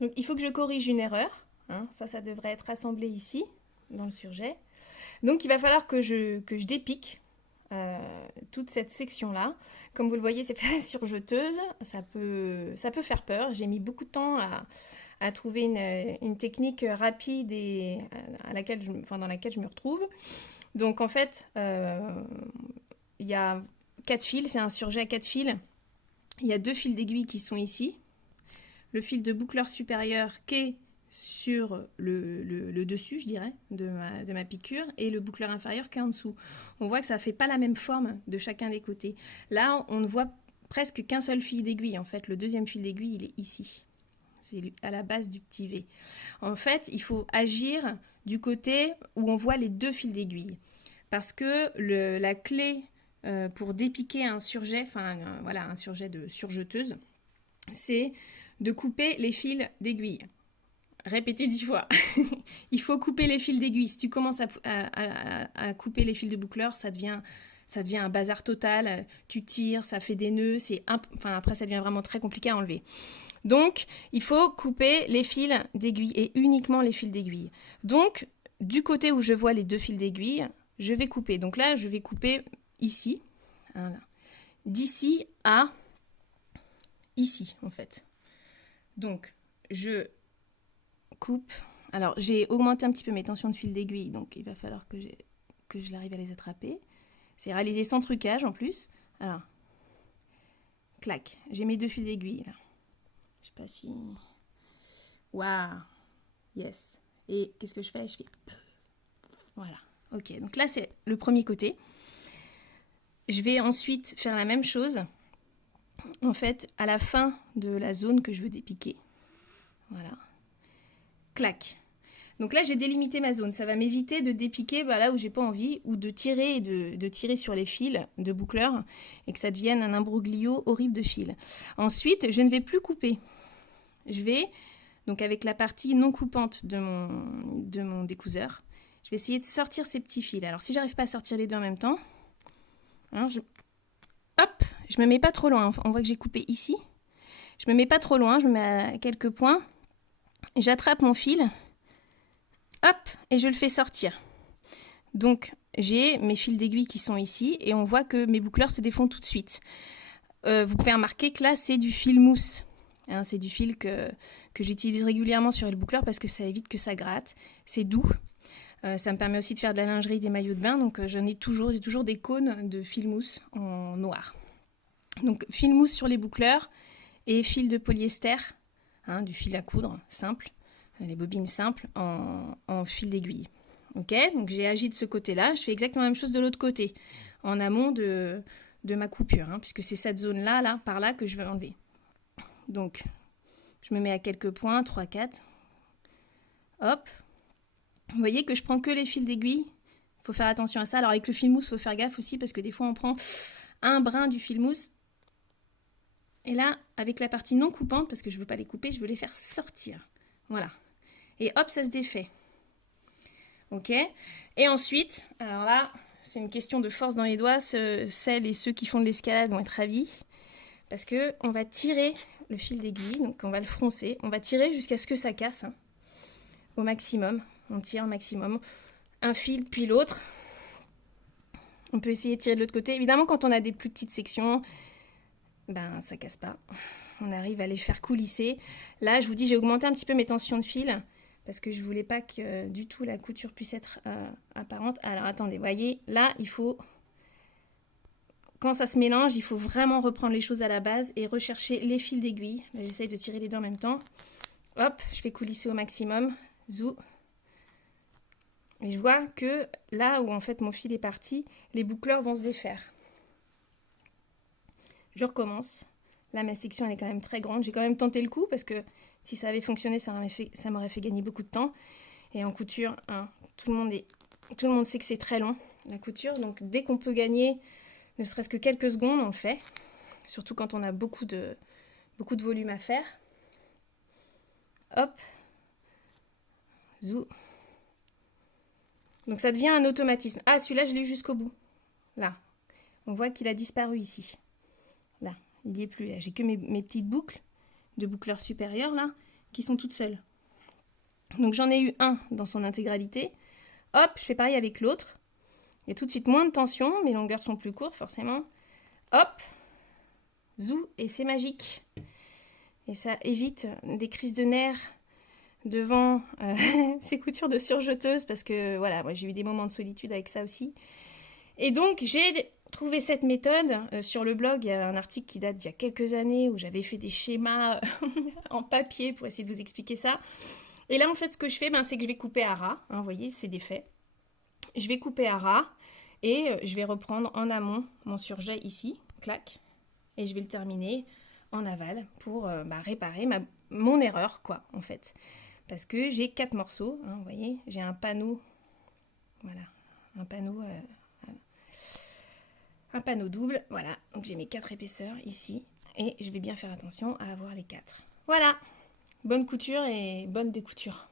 Donc il faut que je corrige une erreur. Hein. Ça devrait être assemblé ici, dans le surjet. Donc il va falloir que je dépique toute cette section-là. Comme vous le voyez, c'est fait à la surjeteuse. Ça peut faire peur. J'ai mis beaucoup de temps à trouver une technique rapide et dans laquelle je me retrouve. Donc en fait, il y a 4 fils. C'est un surjet à 4 fils. Il y a 2 fils d'aiguille qui sont ici. Le fil de boucleur supérieur qui est sur le dessus, je dirais, de ma piqûre, et le boucleur inférieur qui est en dessous. On voit que ça ne fait pas la même forme de chacun des côtés. Là, on ne voit presque qu'un seul fil d'aiguille. En fait, le deuxième fil d'aiguille, il est ici. C'est à la base du petit V. En fait, il faut agir du côté où on voit les 2 fils d'aiguille. Parce que la clé pour dépiquer un surjet, voilà, un surjet de surjeteuse, c'est de couper les fils d'aiguille. Répétez 10 fois. Il faut couper les fils d'aiguille. Si tu commences à couper les fils de boucleur, ça devient un bazar total. Tu tires, ça fait des nœuds. Après, ça devient vraiment très compliqué à enlever. Donc, il faut couper les fils d'aiguille et uniquement les fils d'aiguille. Donc, du côté où je vois les 2 fils d'aiguille, je vais couper. Donc là, je vais couper ici. Voilà. D'ici à ici, en fait. Donc, je coupe. Alors, j'ai augmenté un petit peu mes tensions de fil d'aiguille, donc il va falloir que je l'arrive à les attraper. C'est réalisé sans trucage en plus. Alors, clac, j'ai mes 2 fils d'aiguille là. Je sais pas si... Waouh. Yes. Et qu'est-ce que je fais? Je fais... Voilà. Ok, donc là c'est le premier côté. Je vais ensuite faire la même chose, en fait, à la fin de la zone que je veux dépiquer. Voilà. Clac. Donc là, j'ai délimité ma zone. Ça va m'éviter de dépiquer là où j'ai pas envie ou de tirer et de tirer sur les fils de boucleur et que ça devienne un imbroglio horrible de fils. Ensuite, je ne vais plus couper. Je vais, donc avec la partie non coupante de mon découseur, je vais essayer de sortir ces petits fils. Alors si j'arrive pas à sortir les deux en même temps, hein, hop, je me mets pas trop loin. On voit que j'ai coupé ici. Je me mets pas trop loin, je me mets à quelques points. J'attrape mon fil, hop, et je le fais sortir. Donc j'ai mes fils d'aiguille qui sont ici et on voit que mes boucleurs se défont tout de suite. Vous pouvez remarquer que là c'est du fil mousse. Hein, c'est du fil que j'utilise régulièrement sur les boucleurs parce que ça évite que ça gratte. C'est doux. Ça me permet aussi de faire de la lingerie, des maillots de bain. Donc j'ai toujours des cônes de fil mousse en noir. Donc fil mousse sur les boucleurs et fil de polyester, hein, du fil à coudre simple, les bobines simples en fil d'aiguille. Ok, donc j'ai agi de ce côté-là. Je fais exactement la même chose de l'autre côté, en amont de ma coupure, hein, puisque c'est cette zone-là, par là, que je veux enlever. Donc, je me mets à quelques points, 3, 4. Hop. Vous voyez que je prends que les fils d'aiguille. Il faut faire attention à ça. Alors, avec le fil mousse, il faut faire gaffe aussi, parce que des fois, on prend un brin du fil mousse. Et là, avec la partie non coupante, parce que je ne veux pas les couper, je veux les faire sortir. Voilà. Et hop, ça se défait. Ok. Et ensuite, alors là, c'est une question de force dans les doigts. Celles et ceux qui font de l'escalade vont être ravis. Parce qu'on va tirer le fil d'aiguille, donc on va le froncer. On va tirer jusqu'à ce que ça casse, hein, au maximum. On tire au maximum. Un fil, puis l'autre. On peut essayer de tirer de l'autre côté. Évidemment, quand on a des plus petites sections, ben ça casse pas. On arrive à les faire coulisser. Là, je vous dis, j'ai augmenté un petit peu mes tensions de fil parce que je voulais pas que du tout la couture puisse être apparente. Alors attendez, vous voyez, là, il faut... Quand ça se mélange, il faut vraiment reprendre les choses à la base et rechercher les fils d'aiguille. J'essaye de tirer les deux en même temps. Hop, je fais coulisser au maximum. Zou. Et je vois que là où en fait mon fil est parti, les boucleurs vont se défaire. Je recommence. Là, ma section elle est quand même très grande. J'ai quand même tenté le coup parce que si ça avait fonctionné, ça m'aurait fait gagner beaucoup de temps. Et en couture, hein, tout le monde sait que c'est très long, la couture. Donc dès qu'on peut gagner ne serait-ce que quelques secondes, on le fait. Surtout quand on a beaucoup de volume à faire. Hop. Zou. Donc ça devient un automatisme. Ah, celui-là, je l'ai eu jusqu'au bout. Là. On voit qu'il a disparu ici. Là. Il n'y est plus. Là. J'ai que mes petites boucles de boucleur supérieure, là. qui sont toutes seules. Donc j'en ai eu un dans son intégralité. Hop, je fais pareil avec l'autre. Il y a tout de suite moins de tension, mes longueurs sont plus courtes forcément. Hop, zou, et c'est magique. Et ça évite des crises de nerfs devant ces coutures de surjeteuse, parce que voilà, moi j'ai eu des moments de solitude avec ça aussi. Et donc j'ai trouvé cette méthode sur le blog. Il y a un article qui date d'il y a quelques années où j'avais fait des schémas en papier pour essayer de vous expliquer ça. Et là en fait ce que je fais, c'est que je vais couper à ras, vous voyez c'est défait. Je vais couper à ras et je vais reprendre en amont mon surjet ici, clac, et je vais le terminer en aval pour réparer mon erreur quoi en fait. Parce que j'ai 4 morceaux, vous voyez, j'ai un panneau, voilà, un panneau double, voilà, donc j'ai mes 4 épaisseurs ici, et je vais bien faire attention à avoir les 4. Voilà, bonne couture et bonne découture.